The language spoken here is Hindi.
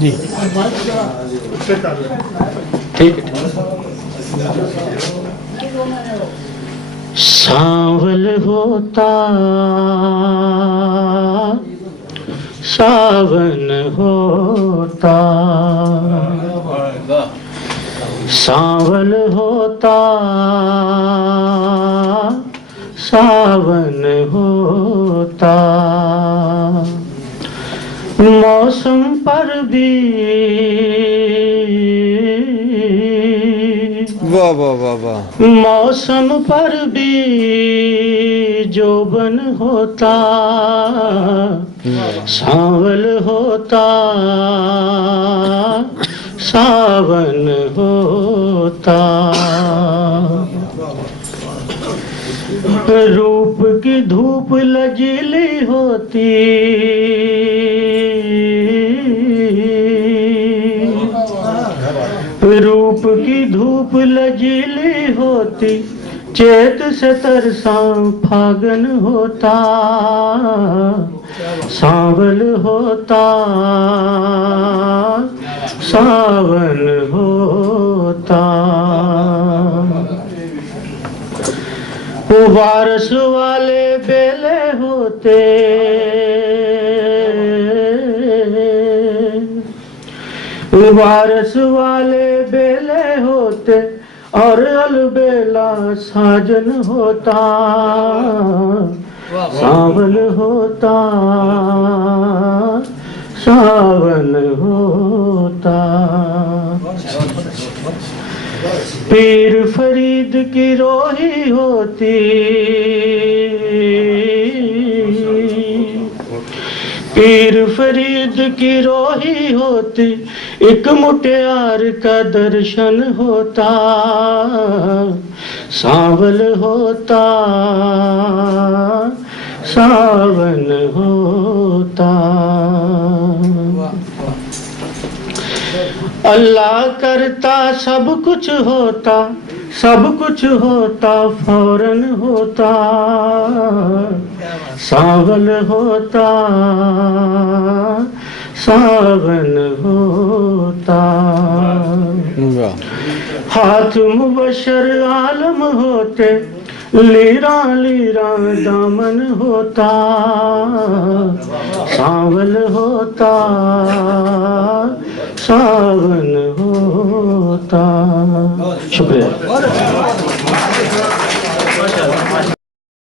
जी ठीक है। सावल होता सावन होता, सावल होता सावन होता, मौसम पर भी वाह वाह वाह वाह, मौसम पर भी जोबन होता, सावल होता सावन होता, रूप की धूप लजीली होती, रूप की धूप लजीली होती, चेत से तरसा फागन होता, सावल होता सावन होता, वो बारस वाले बेले होते, बारस वाले बेले होते और अलबेला साजन होता, सावन होता सावन होता, पीर फरीद की रोही होती, पीर फरीद की रोही होती, एक मुटियार का दर्शन होता, सावल होता सावन होता, अल्लाह करता सब कुछ होता, सब कुछ होता फौरन होता, सावल होता सावन होता, हाथ मुबशर आलम होते, लीरा लीरा दामन होता, सावल होता सावन होता। शुक्रिया।